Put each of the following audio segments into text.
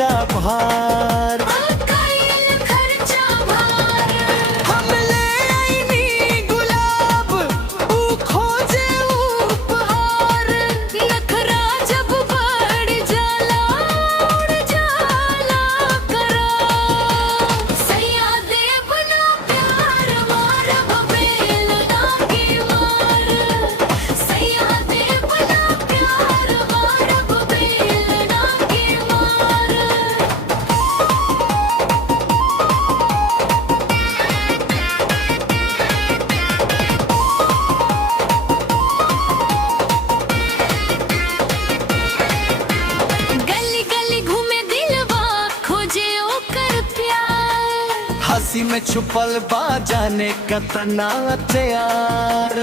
खर्चा भार। हम ले आईनी गुलाब, ऊ खोजे उपहार। नखरा जब बढ़ जाला, उड़ जाला करार। सैया देव ना प्यार, मारब बेल दागी मार। सैया देव ना प्यार, मारब बेल दागी मार। गली गली घूमे दिलवा, खोजे ओकर प्यार। हंसी में छुपल बा जाने कतना हथियार।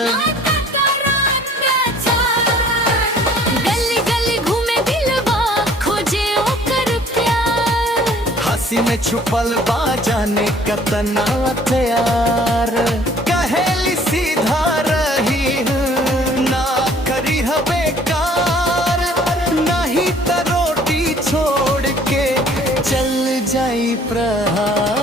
गली गली घूमे दिलवा, खोजे ओकर प्यार। हंसी में छुपल बा जाने कतना हथियार। कहेली सीधा रही ना करी बेकार, नहीं तो रोटी छोड़ के चल जाई प्रहार।